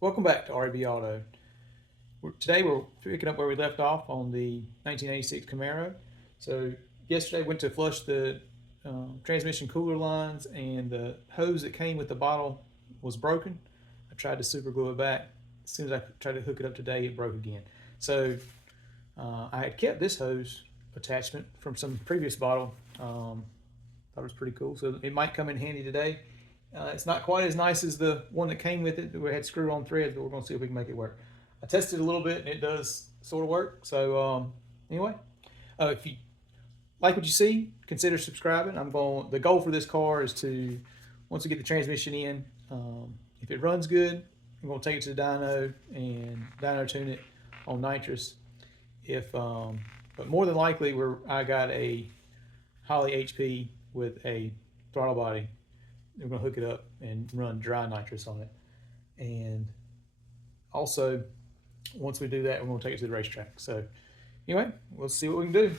Welcome back to RB Auto. Today we're picking up where we left off on the 1986 Camaro. So yesterday went to flush the transmission cooler lines, and the hose that came with the bottle was broken. I tried to super glue it back. As soon as I tried to hook it up today, it broke again. So I had kept this hose attachment from some previous bottle. Thought it was pretty cool. So it might come in handy today. It's not quite as nice as the one that came with it. We had screw-on threads, but we're going to see if we can make it work. I tested a little bit, and it does sort of work. So anyway, if you like what you see, consider subscribing. The goal for this car is to, once we get the transmission in, if it runs good, I'm going to take it to the dyno and dyno tune it on nitrous. But more than likely, I got a Holley HP with a throttle body. We're going to hook it up and run dry nitrous on it. And also, once we do that, we're going to take it to the racetrack. So anyway, we'll see what we can do.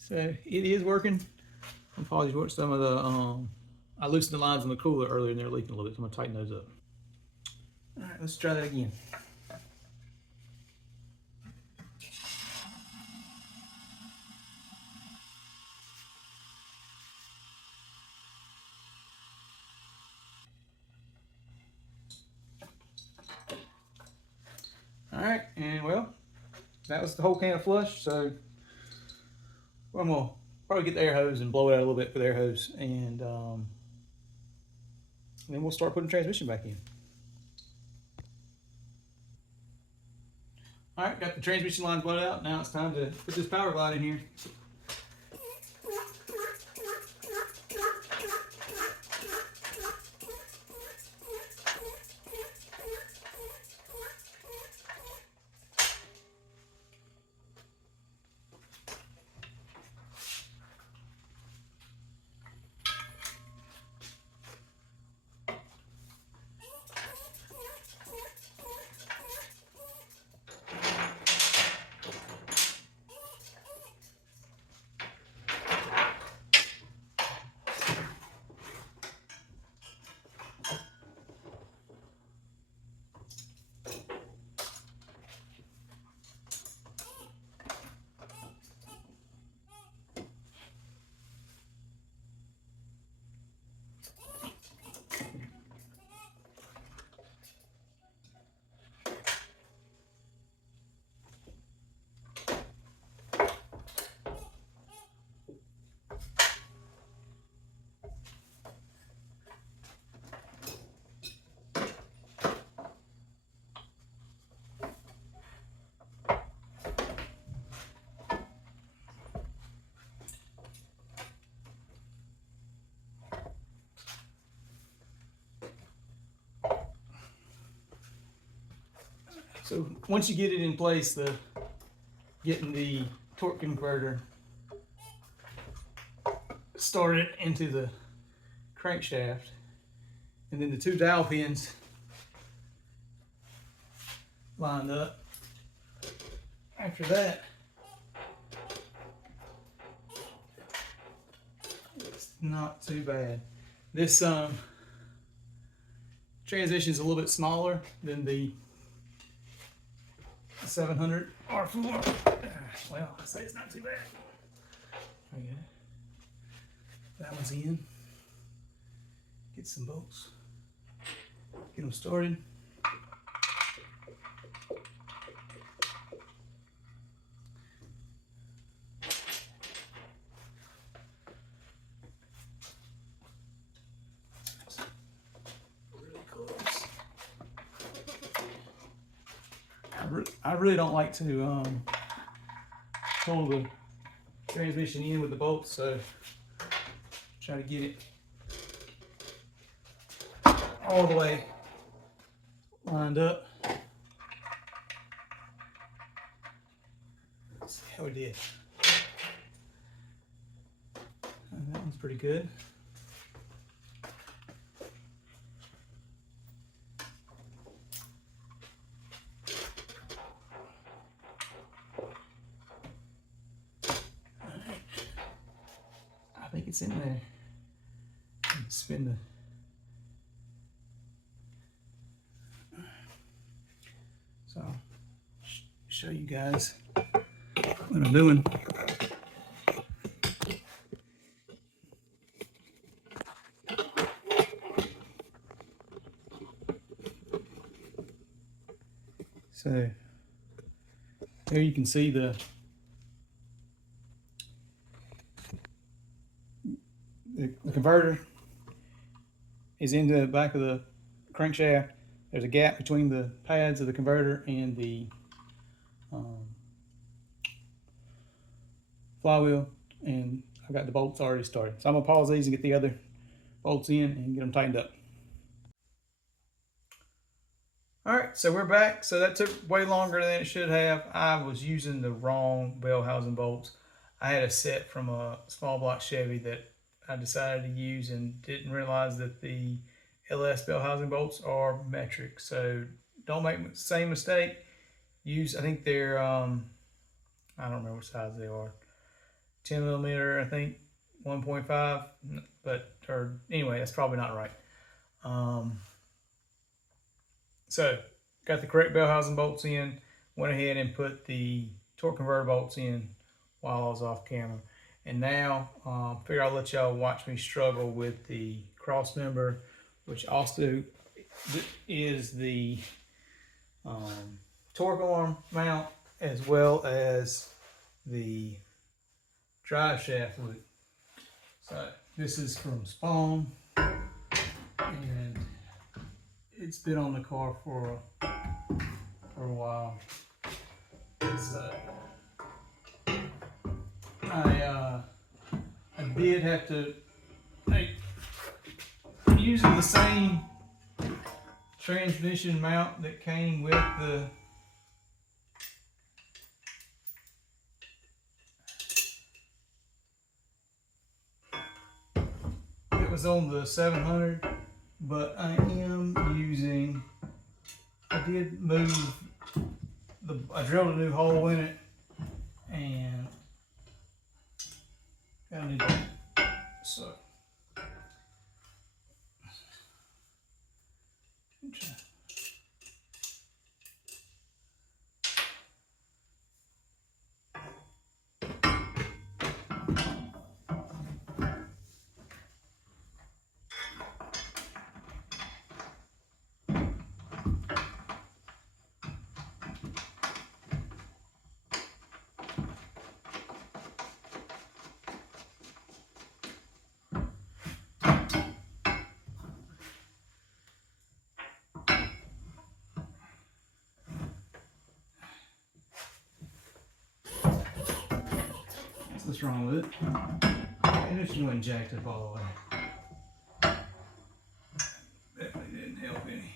So it is working. Apologies for some of the, I loosened the lines on the cooler earlier and they're leaking a little bit, so I'm gonna tighten those up. All right, let's try that again. All right, and well, that was the whole can of flush. So I'm gonna probably get the air hose and blow it out a little bit with the air hose, and then we'll start putting the transmission back in. All right, got the transmission lines blown out. Now it's time to put this Powerglide in here. So once you get it in place, getting the torque converter started into the crankshaft, and then the two dowel pins lined up. After that, it's not too bad. This transmission is a little bit smaller than the 700 R4. Well, I say it's not too bad. Okay. That one's in. Get some bolts. Get them started. Really close. I really don't like to pull the transmission in with the bolts, so try to get it all the way lined up. Let's see how we did. And that one's pretty good. I think it's in there. Spin the. So, show you guys what I'm doing. So here you can see the converter is in the back of the crankshaft. There's a gap between the pads of the converter and the flywheel, and I've got the bolts already started. So I'm gonna pause these and get the other bolts in and get them tightened up. All right, so we're back. So that took way longer than it should have. I was using the wrong bell housing bolts. I had a set from a small block Chevy that I decided to use and didn't realize that the LS bell housing bolts are metric. So don't make the same mistake. Use, I think they're, I don't remember what size they are. 10 millimeter, I think, 1.5, but, or anyway, that's probably not right. So, got the correct bell housing bolts in, went ahead and put the torque converter bolts in while I was off camera. And now, figure I'll let y'all watch me struggle with the cross member, which also is the torque arm mount, as well as the drive shaft loop. So, this is from Spawn, and it's been on the car for a while. So I did have to, I'm using the same transmission mount that came with the it was on the 700, but I am using, I did move I drilled a new hole in it, and got a new bolt. So what's wrong with it? And it just wasn't jacked up all the way. Definitely didn't help any.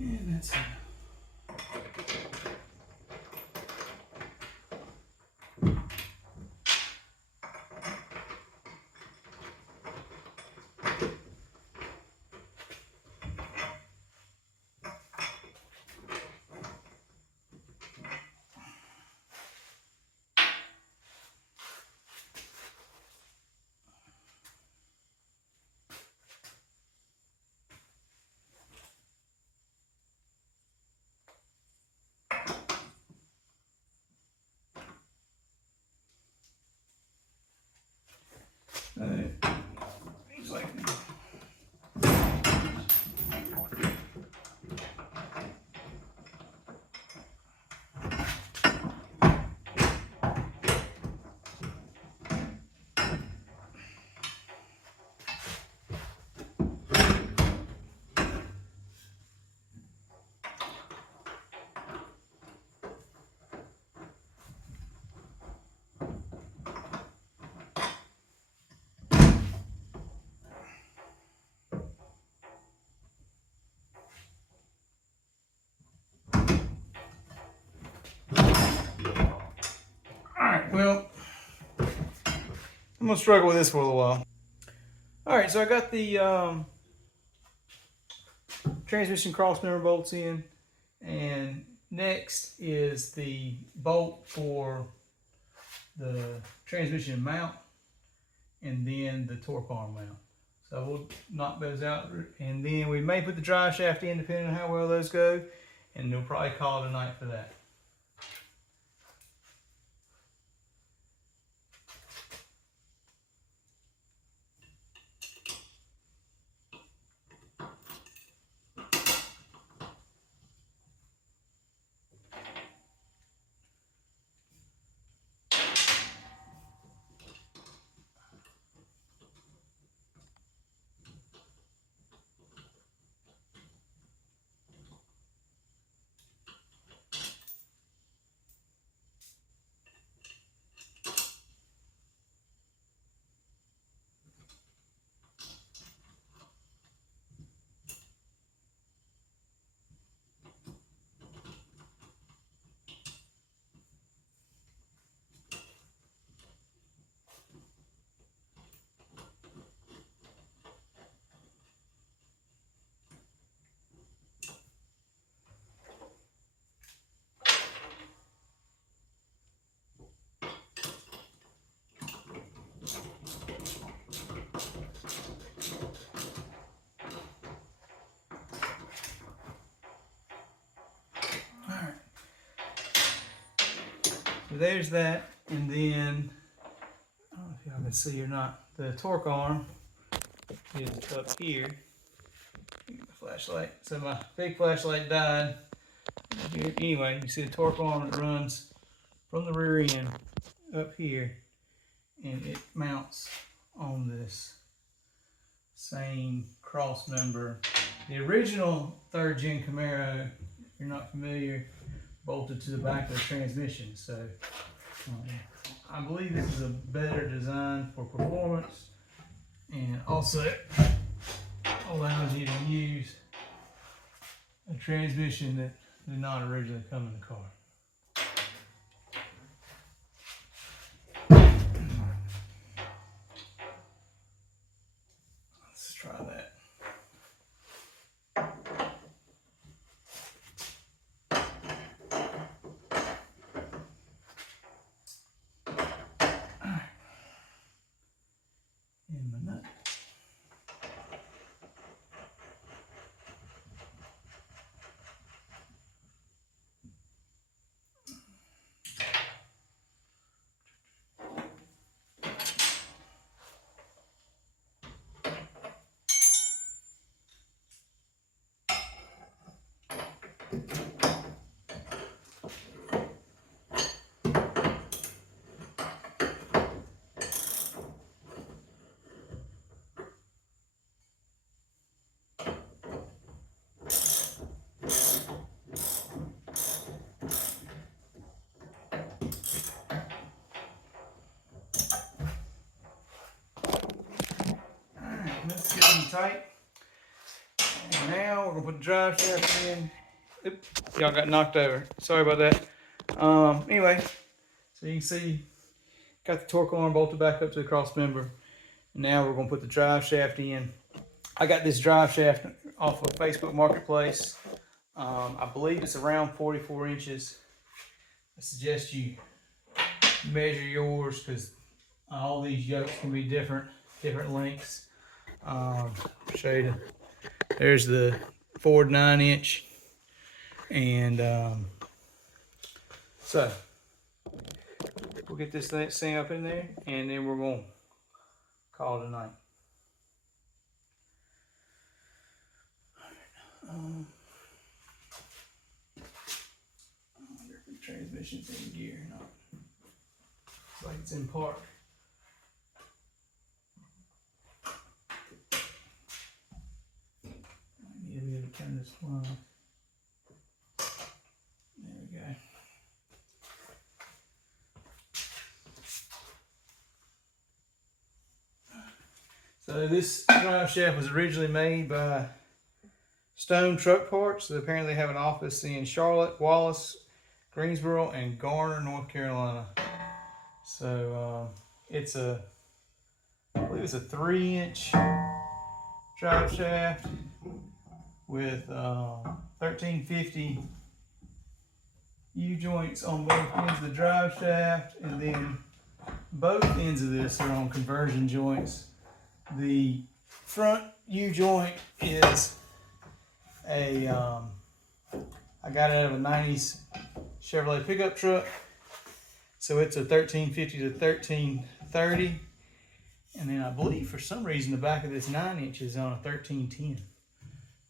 And that's it. well, I'm gonna struggle with this for a little while. All right, so I got the transmission cross member bolts in, and next is the bolt for the transmission mount, and then the torque arm mount. So we'll knock those out, and then we may put the drive shaft in depending on how well those go, and we'll probably call it a night for that. So there's that, and then, I don't know if y'all can see or not, the torque arm is up here. The flashlight. So my big flashlight died. Here. Anyway, you see the torque arm that runs from the rear end up here, and it mounts on this same cross member. The original third gen Camaro, if you're not familiar, bolted to the back of the transmission. So I believe this is a better design for performance, and also allows you to use a transmission that did not originally come in the car. Let's try that. And my nut. Let's get them tight. And now we're gonna put the drive shaft in. Oops, y'all got knocked over. Sorry about that. Anyway, so you can see, got the torque arm bolted back up to the cross member. Now we're gonna put the drive shaft in. I got this drive shaft off of Facebook Marketplace. I believe it's around 44 inches. I suggest you measure yours because all these yokes can be different lengths. Show you. There's the Ford 9-inch, and so we'll get this thing up in there, and then we're gonna call it a night. I wonder if the transmission's in gear or not. Looks like it's in park. I need to be able to turn this one off. There we go. So this drive shaft was originally made by Stone Truck Parts. So apparently they have an office in Charlotte, Wallace, Greensboro, and Garner, North Carolina. So it's a, I believe it's a 3-inch drive shaft with 1350 U-joints on both ends of the drive shaft, and then both ends of this are on conversion joints. The front U-joint is a, I got it out of a 90s Chevrolet pickup truck. So it's a 1350 to 1330. And then I believe for some reason the back of this 9-inch is on a 1310.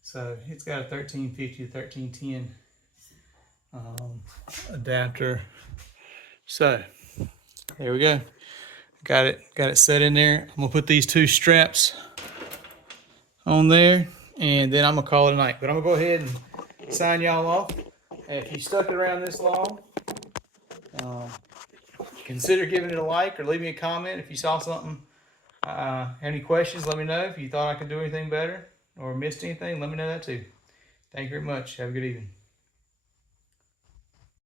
So it's got a 1350 to 1310 adapter. So there we go. Got it set in there. I'm gonna put these 2 straps on there, and then I'm gonna call it a night. But I'm gonna go ahead and sign y'all off. And if you stuck it around this long, consider giving it a like or leave me a comment if you saw something. Have any questions, let me know. If you thought I could do anything better or missed anything, let me know that too. Thank you very much. Have a good evening.